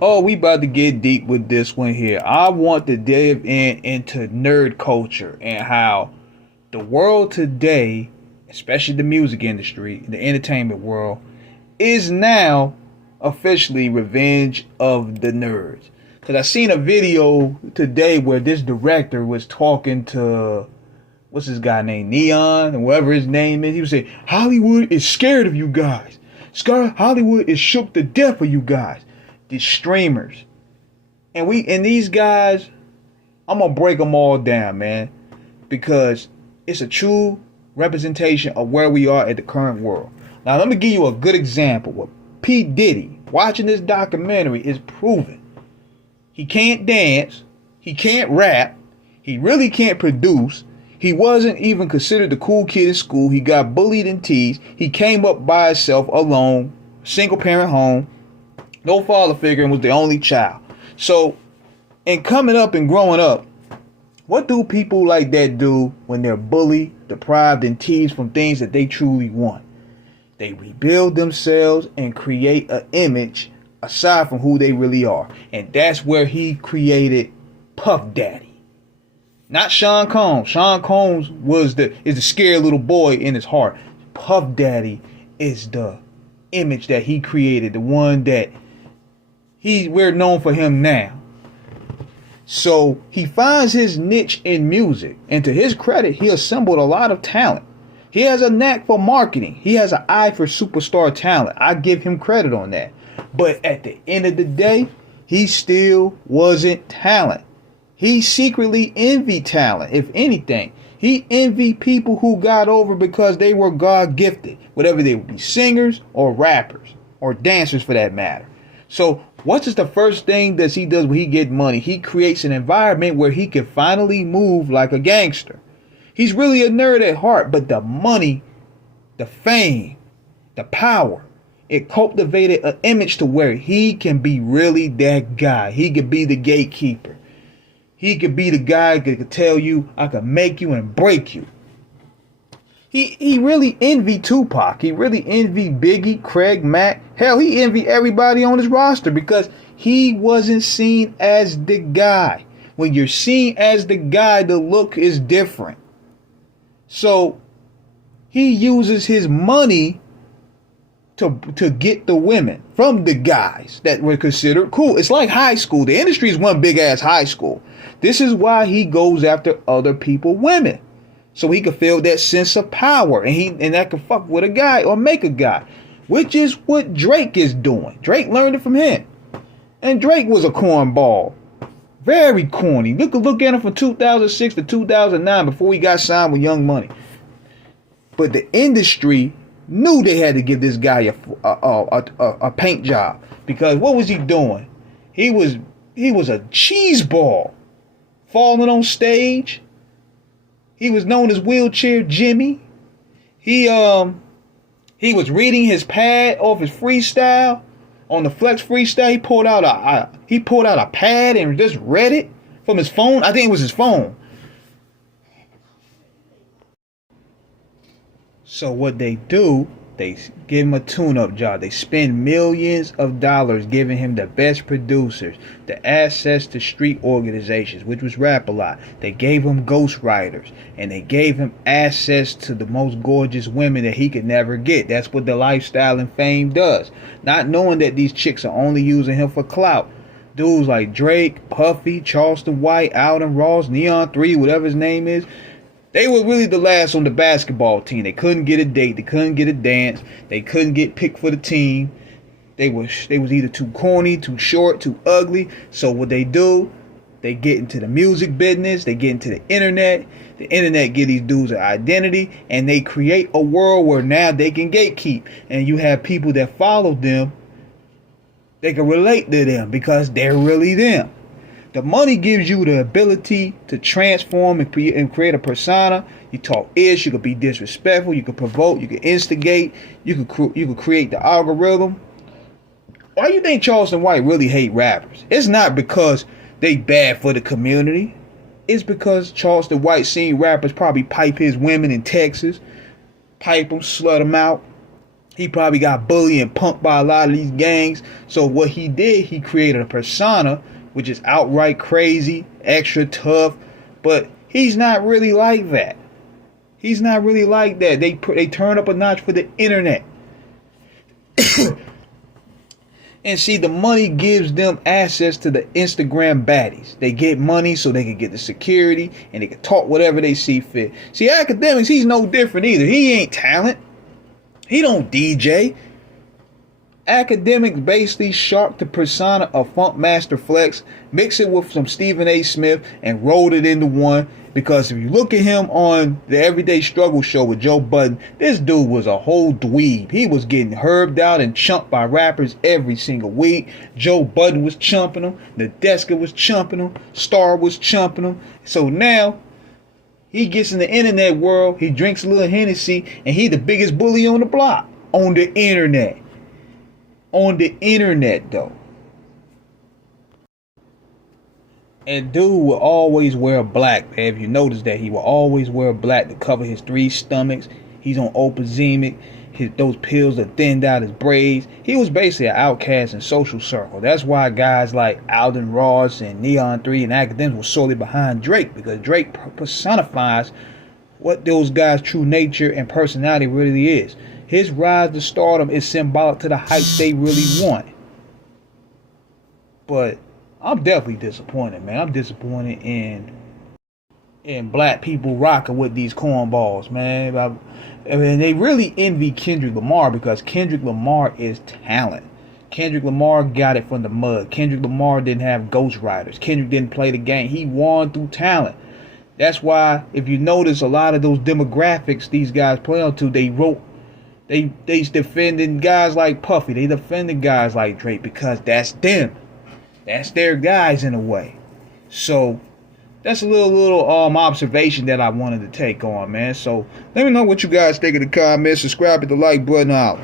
Oh, we about to get deep with this one here. I want to dive into nerd culture and how the world today, especially the music industry, the entertainment world, is now officially revenge of the nerds. Cause I seen a video today where this director was talking to what's this guy named Neon and whatever his name is. He was saying Hollywood is scared of you guys. Hollywood is shook to death of you guys. These streamers. And these guys, I'm gonna break them all down, man, because it's a true representation of where we are at the current world. Now, let me give you a good example. What P. Diddy, watching this documentary, is proving. He can't dance. He can't rap. He really can't produce. He wasn't even considered the cool kid in school. He got bullied and teased. He came up by himself alone, single parent home, no father figure, and was the only child. So, in coming up and growing up, what do people like that do when they're bullied, deprived, and teased from things that they truly want? They rebuild themselves and create an image aside from who they really are. And that's where he created Puff Daddy. Not Sean Combs. Sean Combs is the scared little boy in his heart. Puff Daddy is the image that he created, the one that we're known for him now. So he finds his niche in music, and to his credit, he assembled a lot of talent. He has a knack for marketing. He has an eye for superstar talent. I give him credit on that. But at the end of the day, he still wasn't talent. He secretly envied talent, if anything. He envied people who got over because they were God gifted, whatever they would be, singers or rappers or dancers for that matter. So what is the first thing that he does when he gets money? He creates an environment where he can finally move like a gangster. He's really a nerd at heart, but the money, the fame, the power, it cultivated an image to where he can be really that guy. He could be the gatekeeper. He could be the guy that could tell you, I could make you and break you. He really envied Tupac. He really envied Biggie, Craig, Mack. Hell, he envied everybody on his roster because he wasn't seen as the guy. When you're seen as the guy, the look is different. So he uses his money to get the women from the guys that were considered cool. It's like high school. The industry is one big ass high school. This is why he goes after other people, women. So he could feel that sense of power, and that could fuck with a guy or make a guy, which is what Drake is doing. Drake learned it from him, and Drake was a cornball, very corny. Look at him from 2006 to 2009 before he got signed with Young Money. But the industry knew they had to give this guy a paint job, because what was he doing? He was a cheese ball, falling on stage. He was known as Wheelchair Jimmy. He was reading his pad off his freestyle on the Flex freestyle. He pulled out a pad and just read it from his phone. I think it was his phone. So what they do, they give him a tune-up job. They spend millions of dollars giving him the best producers, the access to street organizations, which was Rap-A-Lot. They gave him ghostwriters, and they gave him access to the most gorgeous women that he could never get. That's what the lifestyle and fame does. Not knowing that these chicks are only using him for clout. Dudes like Drake, Puffy, Charleston White, Alden Ross, Neon 3, whatever his name is. They were really the last on the basketball team. They couldn't get a date. They couldn't get a dance. They couldn't get picked for the team. They was either too corny, too short, too ugly. So what they do, they get into the music business. They get into the internet. The internet give these dudes an identity, and they create a world where now they can gatekeep. And you have people that follow them. They can relate to them because they're really them. The money gives you the ability to transform and create a persona. You talk ish, you could be disrespectful, you could provoke, you could instigate, you could create the algorithm. Why do you think Charleston White really hate rappers? It's not because they bad for the community. It's because Charleston White seen rappers probably pipe his women in Texas, pipe them, slut them out, He probably got bullied and punked by a lot of these gangs. So what he did, he created a persona which is outright crazy, extra tough, but he's not really like that. He's not really like that. They turn up a notch for the internet. And see, the money gives them access to the Instagram baddies. They get money so they can get the security and they can talk whatever they see fit. See, Academics, he's no different either. He ain't talent. He don't DJ. Academics basically sharked the persona of Funkmaster Flex, mixed it with some Stephen A. Smith, and rolled it into one. Because if you look at him on the Everyday Struggle show with Joe Budden, this dude was a whole dweeb. He was getting herbed out and chumped by rappers every single week. Joe Budden was chumping him. Nadeska was chumping him. Star was chumping him. So now he gets in the internet world. He drinks a little Hennessy, and he the biggest bully on the block on the internet. On the internet, though. And dude will always wear black, man. If you notice that, he will always wear black to cover his 3 stomachs. He's on Opozemic. Those pills are thinned out his braids. He was basically an outcast in social circle. That's why guys like Alden Ross and Neon 3 and Academics were solely behind Drake, because Drake personifies what those guys' true nature and personality really is. His rise to stardom is symbolic to the heights they really want. But I'm definitely disappointed, man. I'm disappointed in black people rocking with these cornballs, man. I mean, they really envy Kendrick Lamar because Kendrick Lamar is talent. Kendrick Lamar got it from the mud. Kendrick Lamar didn't have ghostwriters. Kendrick didn't play the game. He won through talent. That's why, if you notice, a lot of those demographics these guys play onto, they defending guys like Puffy. They defending guys like Drake because that's them. That's their guys in a way. So that's a little observation that I wanted to take on, man. So let me know what you guys think in the comments. Subscribe, hit the like button out.